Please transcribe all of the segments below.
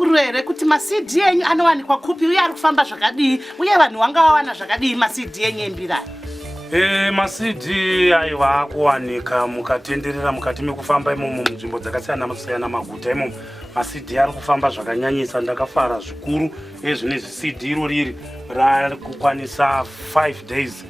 murwere kuti masidhi enyu anowanikwa kupi uye ari kufamba zvakadii uye vanhu vanga vawana zvakadii masidhi enyu embirani? Masidhi aiva kuwanika mukatenderera mukati mekufamba imomo munzvimbo dzakasiyana maguta imomo. Masidhi ari kufamba zvakanyanyisa. Ndakafara zvikuru ezvinezvi sidhi iro riri rari kukwanisa 5 days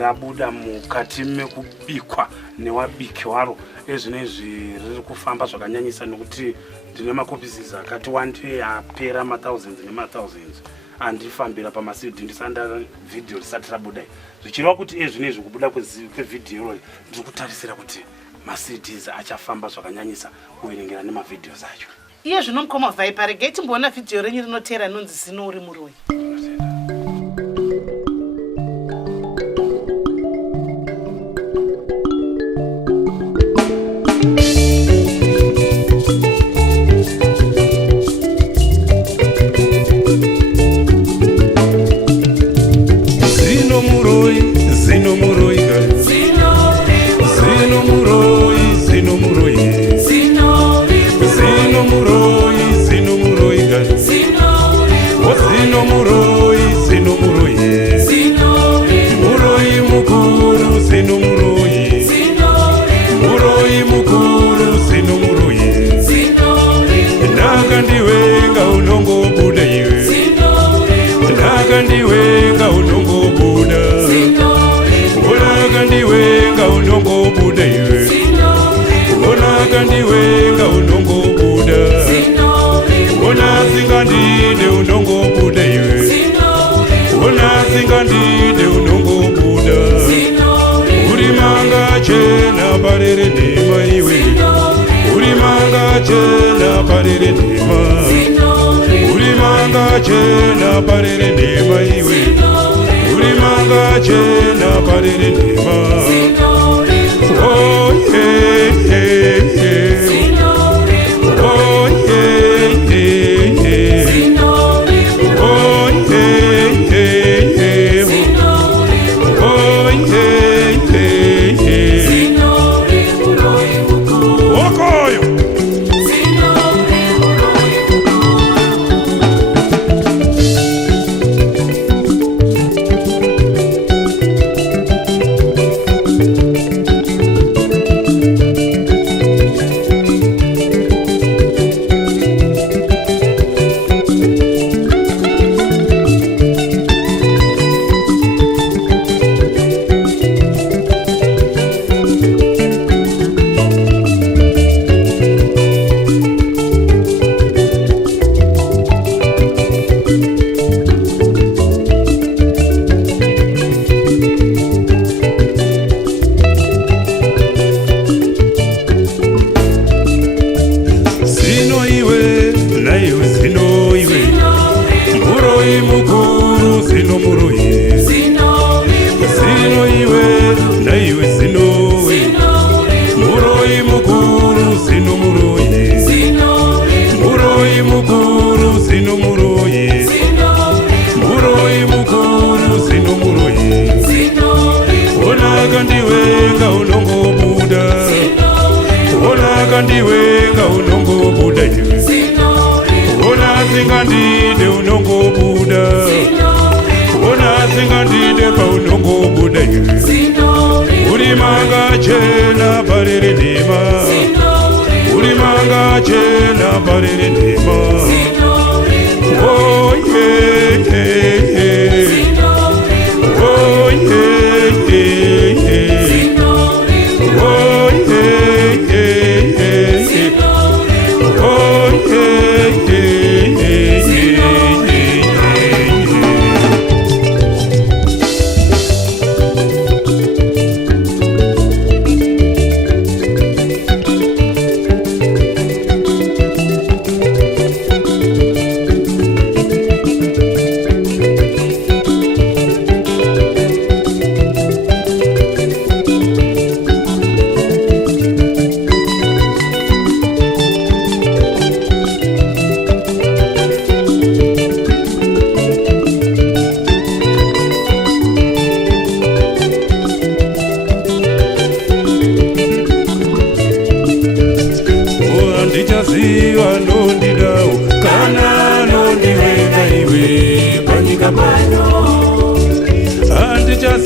rabuda mukati mekubikwa newabiki waro. Ezvinezvi riri kufamba zvakanyanyisa nekuti ndine makopisizi akati wande apera ma1000s nema1000s. Andifambira pamasidhi ndisanda video risati rabuda. Zvichireva kuti ezvinezvi kubuda kwevidhiyo irori ndiri kutarisira kuti masidhis achafamba zvakanyanyisa kuverengera nemavidhios acho. Iye zvino mukoma Viper regai timboona vidhiyo renyu rinotera inonzi Zino uri muroi.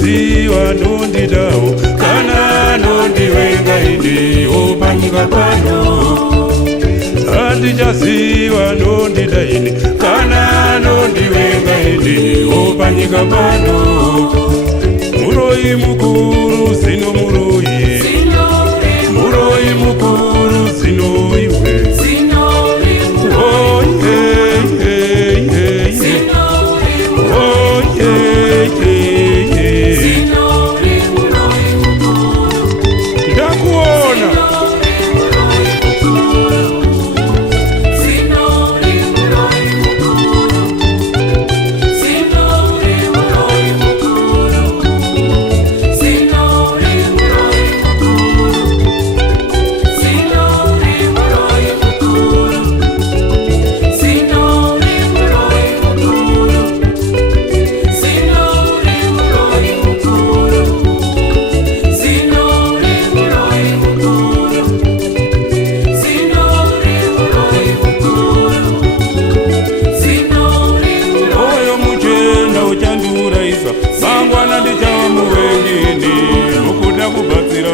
Andichaziva nondidawo kana nondivenga ine panyika pano. Andichaziva nondida ine kana nondivenga ine panyika pano. Muroi mukuru zino muroi, muroi mukuru zino iwe. Oh yeah yeah yeah yeah. Oh yeah yeah yeah. Ndakuona. Mangwana ndichava muvengeni mukuda kubatsira.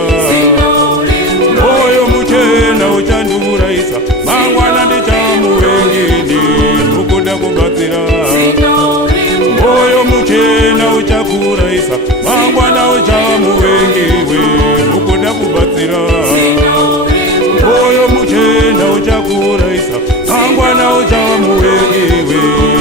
Moyo muchena uchandiurayisa. Mangwana ndichava muvengeni mukuda kubatsira. Moyo muchena uchakurayisa. Mangwana uchava muvengiwe mukuda kubatsira. Moyo muchena uchakurayisa. Mangwana uchava muvengiwe